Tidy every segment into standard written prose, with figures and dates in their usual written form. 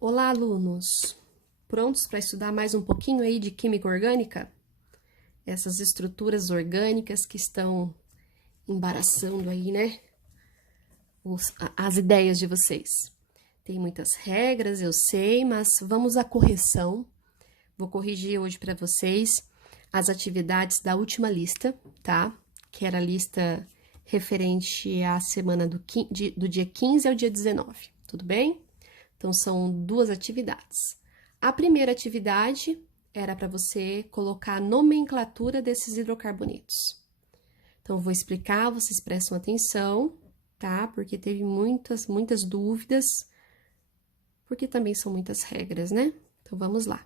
Olá, alunos! Prontos para estudar mais um pouquinho aí de química orgânica? Essas estruturas orgânicas que estão embaraçando aí, né? As ideias de vocês. Tem muitas regras, eu sei, mas vamos à correção. Vou corrigir hoje para vocês as atividades da última lista, tá? Que era a lista referente à semana do dia 15 ao dia 19, tudo bem? Então, são duas atividades. A primeira atividade era para você colocar a nomenclatura desses hidrocarbonetos. Então, vou explicar, vocês prestam atenção, tá? Porque teve muitas dúvidas, porque também são muitas regras, né? Então, vamos lá.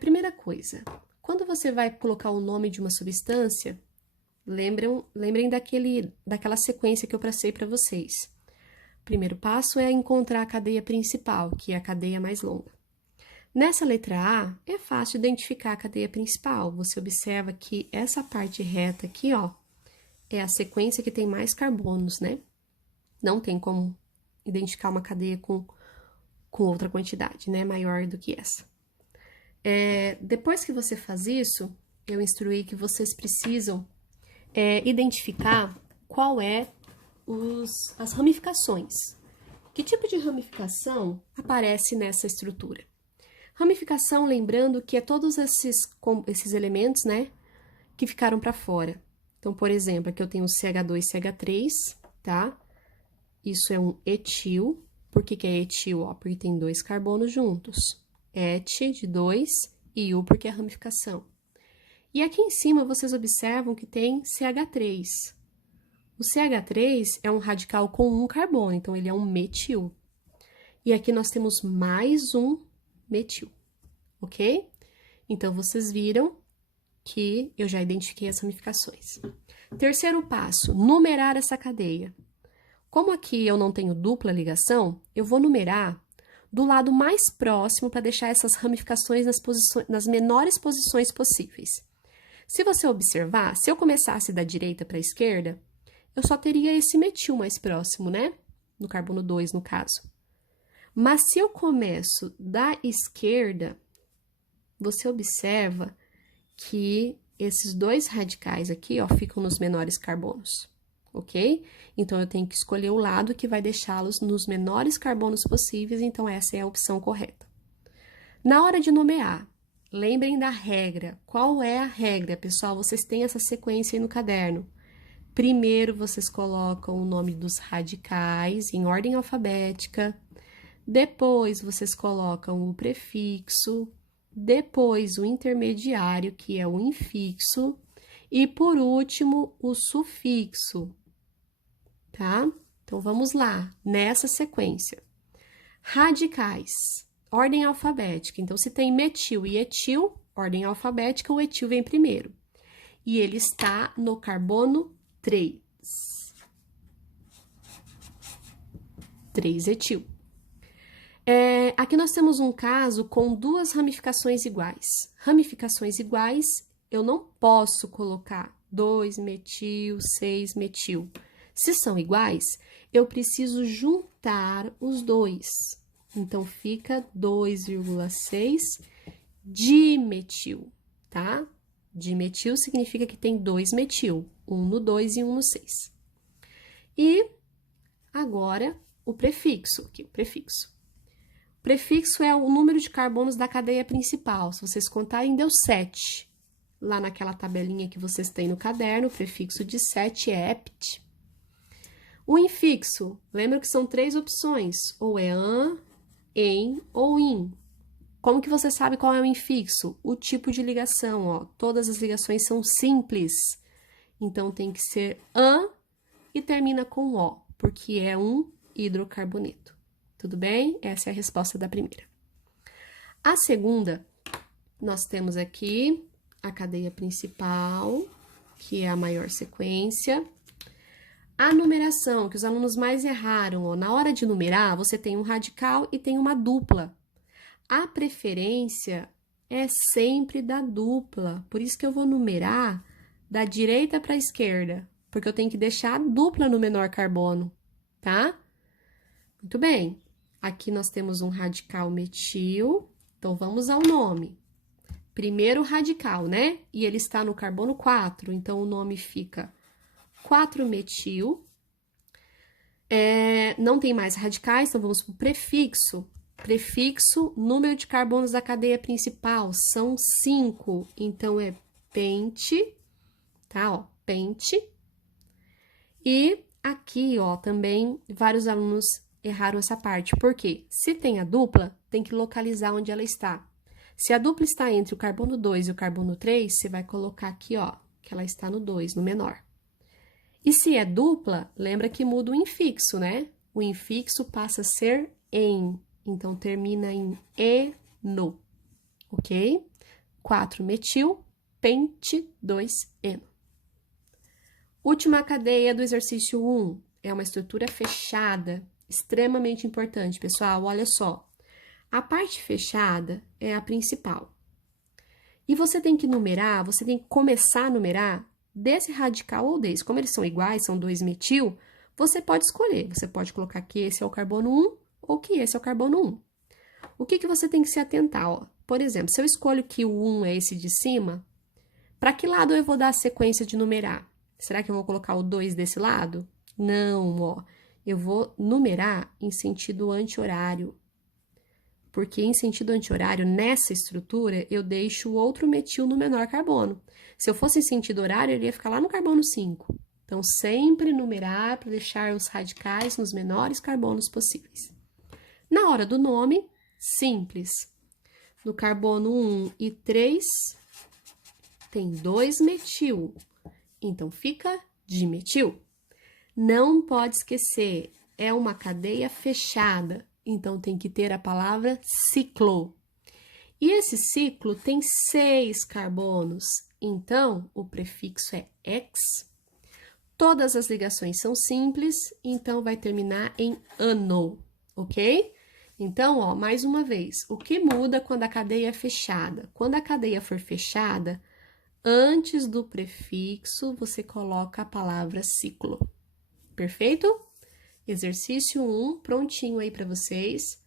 Primeira coisa, quando você vai colocar o nome de uma substância, lembrem daquela sequência que eu passei para vocês. Primeiro passo é encontrar a cadeia principal, que é a cadeia mais longa. Nessa letra A, é fácil identificar a cadeia principal. Você observa que essa parte reta aqui, ó, é a sequência que tem mais carbonos, né? Não tem como identificar uma cadeia com outra quantidade, né? Maior do que essa. Depois que você faz isso, eu instruí que vocês precisam identificar qual é as ramificações. Que tipo de ramificação aparece nessa estrutura? Ramificação, lembrando que é todos esses elementos, né, que ficaram para fora. Então, por exemplo, aqui eu tenho CH2 e CH3, tá? Isso é um etil. Por que é etil? Ó, porque tem dois carbonos juntos. Et de 2 e U porque é ramificação. E aqui em cima vocês observam que tem CH3. O CH3 é um radical com um carbono, então ele é um metil. E aqui nós temos mais um metil, ok? Então, vocês viram que eu já identifiquei as ramificações. Terceiro passo, numerar essa cadeia. Como aqui eu não tenho dupla ligação, eu vou numerar do lado mais próximo para deixar essas ramificações nas menores posições possíveis. Se você observar, se eu começasse da direita para a esquerda, eu só teria esse metil mais próximo, né? No carbono 2, no caso. Mas se eu começo da esquerda, você observa que esses dois radicais aqui, ó, ficam nos menores carbonos, ok? Então, eu tenho que escolher o lado que vai deixá-los nos menores carbonos possíveis, então essa é a opção correta. Na hora de nomear, lembrem da regra. Qual é a regra, pessoal? Vocês têm essa sequência aí no caderno. Primeiro, vocês colocam o nome dos radicais em ordem alfabética. Depois, vocês colocam o prefixo. Depois, o intermediário, que é o infixo. E, por último, o sufixo. Tá? Então, vamos lá, nessa sequência. Radicais, ordem alfabética. Então, se tem metil e etil, ordem alfabética, o etil vem primeiro. E ele está no carbono 3. 3-etil. Aqui nós temos um caso com duas ramificações iguais. Ramificações iguais, eu não posso colocar 2-metil, 6-metil. Se são iguais, eu preciso juntar os dois. Então, fica 2,6 dimetil, tá? Dimetil significa que tem 2-metil, um no 2 e um no 6. E agora, o prefixo, aqui, o prefixo. O prefixo é o número de carbonos da cadeia principal. Se vocês contarem, deu 7. Lá naquela tabelinha que vocês têm no caderno, o prefixo de 7 é ept. O infixo, lembra que são 3 opções, ou é an, em ou in. Como que você sabe qual é o infixo? O tipo de ligação, ó. Todas as ligações são simples. Então, tem que ser an e termina com o, porque é um hidrocarboneto. Tudo bem? Essa é a resposta da primeira. A segunda, nós temos aqui a cadeia principal, que é a maior sequência. A numeração, que os alunos mais erraram, ó. Na hora de numerar, você tem um radical e tem uma dupla. A preferência é sempre da dupla, por isso que eu vou numerar da direita para a esquerda, porque eu tenho que deixar a dupla no menor carbono, tá? Muito bem. Aqui nós temos um radical metil, então vamos ao nome. Primeiro radical, né? E ele está no carbono 4, então o nome fica 4-metil. Não tem mais radicais, então vamos para o prefixo. Prefixo, número de carbonos da cadeia principal, são 5, então é pente, tá? Ó, pente. E aqui, ó, também vários alunos erraram essa parte, porque se tem a dupla, tem que localizar onde ela está. Se a dupla está entre o carbono 2 e o carbono 3, você vai colocar aqui, ó, que ela está no 2, no menor. E se é dupla, lembra que muda o infixo, né? O infixo passa a ser em, então termina em eno, ok? 4-metil, pente, 2-eno. Última cadeia do exercício 1, é uma estrutura fechada, extremamente importante, pessoal, olha só. A parte fechada é a principal. E você tem que numerar, você tem que começar a numerar desse radical ou desse. Como eles são iguais, são 2-metil, você pode escolher. Você pode colocar que esse é o carbono 1 ou que esse é o carbono 1. O que você tem que se atentar? Ó? Por exemplo, se eu escolho que o 1 é esse de cima, para que lado eu vou dar a sequência de numerar? Será que eu vou colocar o 2 desse lado? Não, ó. Eu vou numerar em sentido anti-horário. Porque em sentido anti-horário, nessa estrutura, eu deixo o outro metil no menor carbono. Se eu fosse em sentido horário, ele ia ficar lá no carbono 5. Então, sempre numerar para deixar os radicais nos menores carbonos possíveis. Na hora do nome, simples. No carbono 1 e 3, tem 2-metil. Então, fica dimetil. Não pode esquecer, é uma cadeia fechada. Então, tem que ter a palavra ciclo. E esse ciclo tem 6 carbonos. Então, o prefixo é ex. Todas as ligações são simples, então vai terminar em ano, ok? Então, ó, mais uma vez, o que muda quando a cadeia é fechada? Quando a cadeia for fechada, antes do prefixo, você coloca a palavra ciclo. Perfeito? Exercício 1, prontinho aí para vocês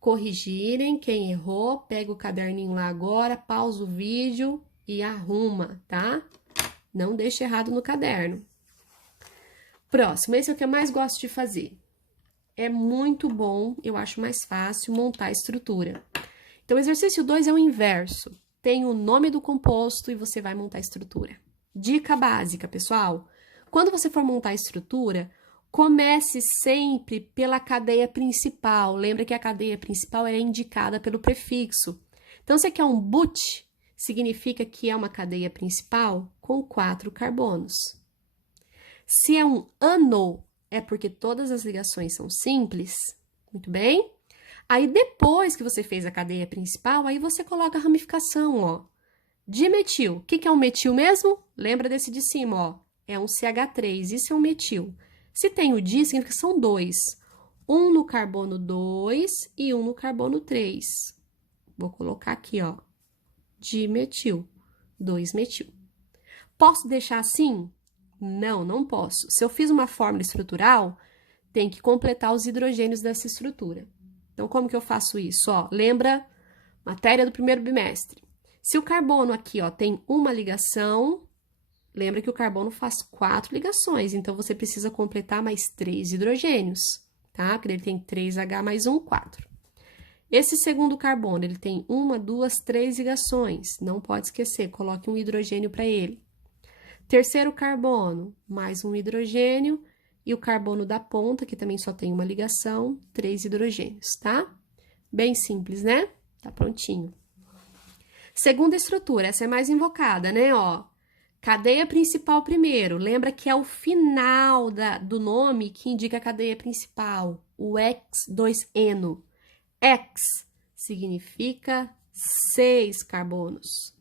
corrigirem. Quem errou, pega o caderninho lá agora, pausa o vídeo e arruma, tá? Não deixe errado no caderno. Próximo, esse é o que eu mais gosto de fazer. É muito bom, eu acho mais fácil montar a estrutura. Então, o exercício 2 é o inverso. Tem o nome do composto e você vai montar a estrutura. Dica básica, pessoal. Quando você for montar a estrutura, comece sempre pela cadeia principal. Lembra que a cadeia principal é indicada pelo prefixo. Então, você quer um but, significa que é uma cadeia principal com 4 carbonos. Se é um ano, é porque todas as ligações são simples. Muito bem? Aí, depois que você fez a cadeia principal, aí você coloca a ramificação, ó. Dimetil. O que é um metil mesmo? Lembra desse de cima, ó. É um CH3, isso é um metil. Se tem o di, significa que são 2. Um no carbono 2 e um no carbono 3. Vou colocar aqui, ó. Dimetil. 2-metil. Posso deixar assim? Não, não posso. Se eu fiz uma fórmula estrutural, tem que completar os hidrogênios dessa estrutura. Então, como que eu faço isso? Ó, lembra matéria do primeiro bimestre. Se o carbono aqui, ó, tem uma ligação, lembra que o carbono faz 4 ligações, então você precisa completar mais 3 hidrogênios, tá? Porque ele tem 3H mais 1, 4. Esse segundo carbono, ele tem 1, 2, 3 ligações, não pode esquecer, coloque um hidrogênio para ele. Terceiro carbono, mais um hidrogênio, e o carbono da ponta, que também só tem uma ligação, 3 hidrogênios, tá? Bem simples, né? Tá prontinho. Segunda estrutura, essa é mais invocada, né? Ó, cadeia principal primeiro. Lembra que é o final do nome que indica a cadeia principal, o X2-eno. X significa 6 carbonos.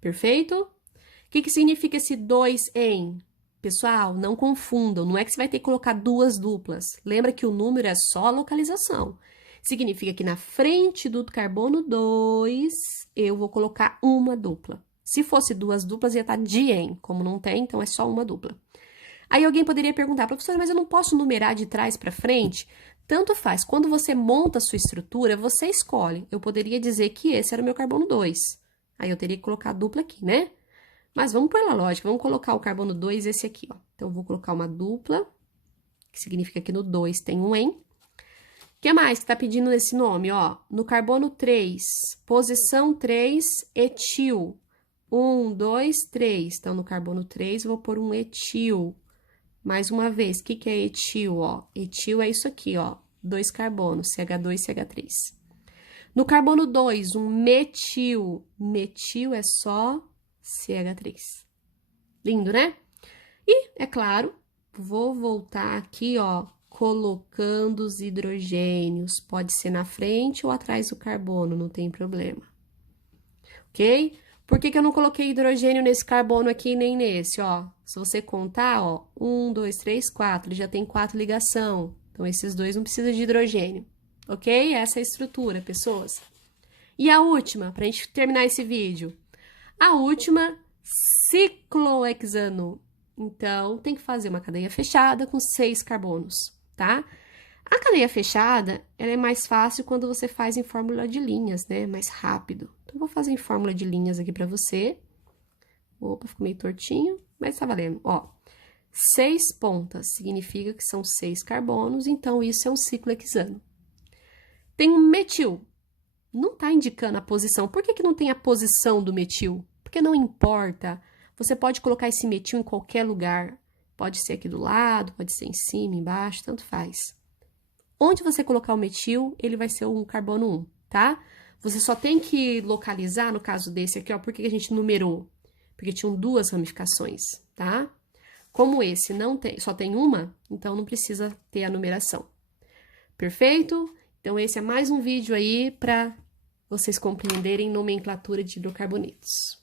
Perfeito? O que significa esse 2 em? Pessoal, não confundam, não é que você vai ter que colocar 2 duplas. Lembra que o número é só a localização. Significa que na frente do carbono 2, eu vou colocar uma dupla. Se fosse 2 duplas, ia estar dien. Como não tem, então é só uma dupla. Aí alguém poderia perguntar, professora, mas eu não posso numerar de trás para frente? Tanto faz. Quando você monta a sua estrutura, você escolhe. Eu poderia dizer que esse era o meu carbono 2. Aí eu teria que colocar a dupla aqui, né? Mas vamos pela lógica, vamos colocar o carbono 2, esse aqui, ó. Então, eu vou colocar uma dupla, que significa que no 2 tem um N. O que mais que tá pedindo nesse nome, ó? No carbono 3, posição 3, etil. 1, 2, 3. Então, no carbono 3, eu vou pôr um etil. Mais uma vez, o que é etil, ó? Etil é isso aqui, ó. 2 carbonos, CH2 e CH3. No carbono 2, um metil. Metil é só CH3. Lindo, né? E, é claro, vou voltar aqui, ó, colocando os hidrogênios. Pode ser na frente ou atrás do carbono, não tem problema. Ok? Por que eu não coloquei hidrogênio nesse carbono aqui nem nesse, ó? Se você contar, ó, 1, 2, 3, 4, ele já tem 4 ligação. Então, esses dois não precisam de hidrogênio. Ok? Essa é a estrutura, pessoas. E a última, para a gente terminar esse vídeo. A última, ciclohexano. Então, tem que fazer uma cadeia fechada com 6 carbonos, tá? A cadeia fechada, ela é mais fácil quando você faz em fórmula de linhas, né? Mais rápido. Então, vou fazer em fórmula de linhas aqui para você. Opa, ficou meio tortinho, mas tá valendo. Ó, 6 pontas significa que são 6 carbonos, então isso é um ciclohexano. Tem um metil. Não tá indicando a posição. Por que não tem a posição do metil? Porque não importa. Você pode colocar esse metil em qualquer lugar. Pode ser aqui do lado, pode ser em cima, embaixo, tanto faz. Onde você colocar o metil, ele vai ser um carbono 1, tá? Você só tem que localizar, no caso desse aqui, ó, por que a gente numerou? Porque tinham 2 ramificações, tá? Como esse não tem, só tem uma, então não precisa ter a numeração. Perfeito? Então, esse é mais um vídeo aí para vocês compreenderem nomenclatura de hidrocarbonetos.